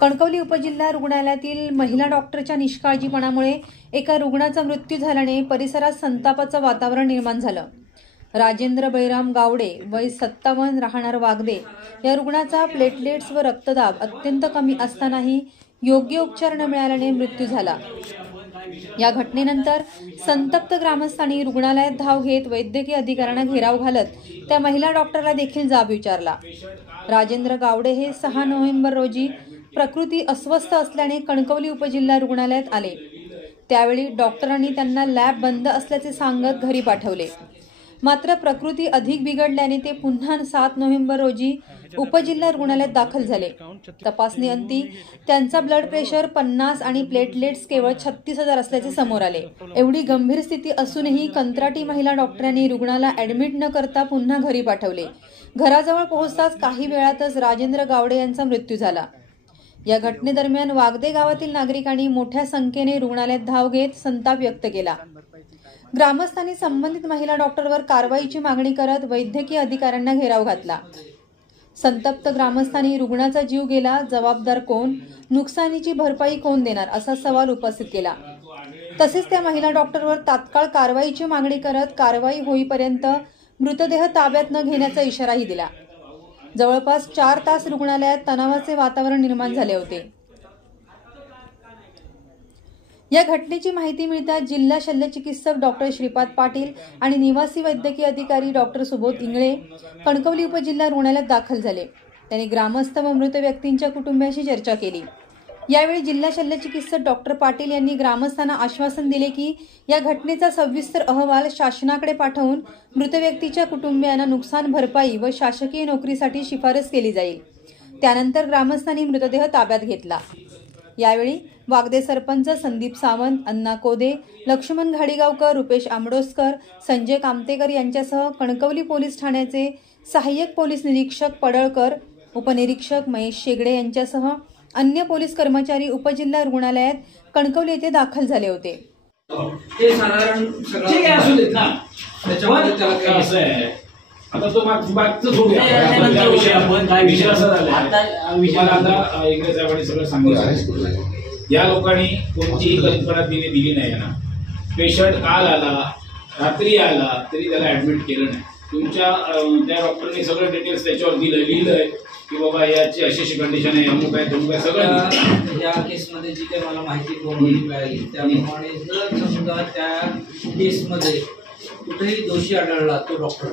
कणकवली उपजिल्हा रुग्णालयातील महिला डॉक्टरच्या निष्काळजीपणामुळे एका रुग्णाचा मृत्यू झाल्याने परिसरात संतापाचं वातावरण निर्माण झालं। राजेंद्र बळीराम गावडे वय 57 राहणार वागदे या रुग्णाचा प्लेटलेट्स व रक्तदाब अत्यंत कमी असतानाही योग्य उपचार न मिळाल्याने मृत्यू झाला। या घटनेनंतर संतप्त ग्रामस्थांनी रुग्णालयात धाव घेत वैद्यकीय अधिकाऱ्यांना घेराव घालत त्या महिला डॉक्टरला देखील जाब विचारला। राजेंद्र गावडे हे 6 नोव्हेंबर रोजी प्रकृती अस्वस्थ असल्याने कणकवली उपजिल्हा रुग्णालयात आले। त्यावेळी डॉक्टरांनी त्यांना लॅब बंद असल्याचे सांगत घरी पाठवले। मात्र प्रकृती अधिक बिघडल्याने ते पुन्हा 7 नोव्हेंबर रोजी उपजिल्हा रुग्णालयात दाखल झाले। तपासणीअंती त्यांचा ब्लड प्रेशर 50 आणि प्लेटलेट्स केवळ 36,000 असल्याचे समोर आले। एवढी गंभीर स्थिती असूनही कंत्राटी महिला डॉक्टरांनी रुग्णाला ऍडमिट न करता पुन्हा घरी पाठवले। घराजवळ पोहोचताच काही वेळातच राजेंद्र गावडे यांचा मृत्यू झाला। या घटनेदरम्यान वागदे गावातील नागरिकांनी मोठ्या संख्येने रुग्णालयात धाव घेत संताप व्यक्त केला। ग्रामस्थांनी संबंधित महिला डॉक्टरवर कारवाईची मागणी करत वैद्यकीय अधिकाऱ्यांना घेराव घातला। संतप्त ग्रामस्थांनी रुग्णाचा जीव गेला, जबाबदार कोण, नुकसानीची भरपाई कोण देणार असा सवाल उपस्थित केला। तसेच त्या महिला डॉक्टरवर तात्काळ कारवाईची मागणी करत कारवाई होईपर्यंत मृतदेह ताब्यात न घेण्याचा इशाराही दिला। जवळपास 4 तास रुग्णालयात तणावाचे वातावरण निर्माण झाले होते। या घटनेची माहिती मिळताच जिल्हा शल्यचिकित्सक डॉक्टर श्रीपाद पाटील आणि निवासी वैद्यकीय अधिकारी डॉक्टर सुबोध इंगळे कणकवली उपजिल्हा रुग्णालयात दाखल झाले। त्यांनी ग्रामस्थ व मृत व्यक्तींच्या कुटुंबियांशी चर्चा केली। यावेळी जिल्हा शल्यचिकित्सक डॉक्टर पाटील यांनी ग्रामस्थांना आश्वासन दिले की या घटनेचा सविस्तर अहवाल शासनाकडे पाठवून मृत व्यक्तीच्या कुटुंबियांना नुकसान भरपाई व शासकीय नोकरीसाठी शिफारस केली जाईल। त्यानंतर ग्रामस्थांनी मृतदेह ताब्यात घेतला। यावेळी वागदे सरपंच संदीप सावंत, अण्णा कोदे, लक्ष्मण घाडीगावकर, रुपेश आंबडोसकर, संजय कामतेकर यांच्यासह कणकवली पोलीस ठाण्याचे सहाय्यक पोलीस निरीक्षक पडळकर, उपनिरीक्षक महेश शेगडे यांच्यासह अन्य पोलीस कर्मचारी उपजिल्हा रुग्णालयात कणकवली येथे दाखल झाले होते। आता तो मागचं सोडूया, विषय असा झाला आता इंग्रज साहेबांनी सगळं सांगितलं। या लोकांनी कोणतीही कल्पना दिली नाही ना। पेशंट काल आला, रात्री आला तरी त्याला ऍडमिट केलं नाही। तुमच्या त्या डॉक्टरने सगळं डिटेल्स त्याच्यावर लिहिलंय की बाबा याची अशी कंडिशन आहे, अमुक आहे, तमुक आहे, सगळं। या केसमध्ये जी काही मला माहिती मिळाली त्याप्रमाणे जर समजा त्या केसमध्ये कुठेही दोषी आढळला तो डॉक्टर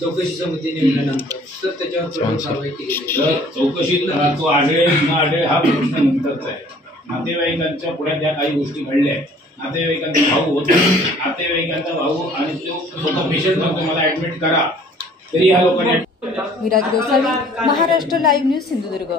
चौकशी समिती नेमल्यानंतर तर त्याच्यावर कारवाई केली जाईल। चौकशीत तो आढळेल न आढळेल हा प्रश्न नंतरचा आहे। नातेवाईकांच्या पुढे त्या काही गोष्टी घडल्या, नातेवाईकांचा भाऊ होता, नातेवाईकांचा भाऊ आणि तो स्वतः पेशंट म्हणतो मला ऍडमिट करा, तरी या लोकांनी। Viraj Gosavi, Maharashtra live news, Sindhudurg.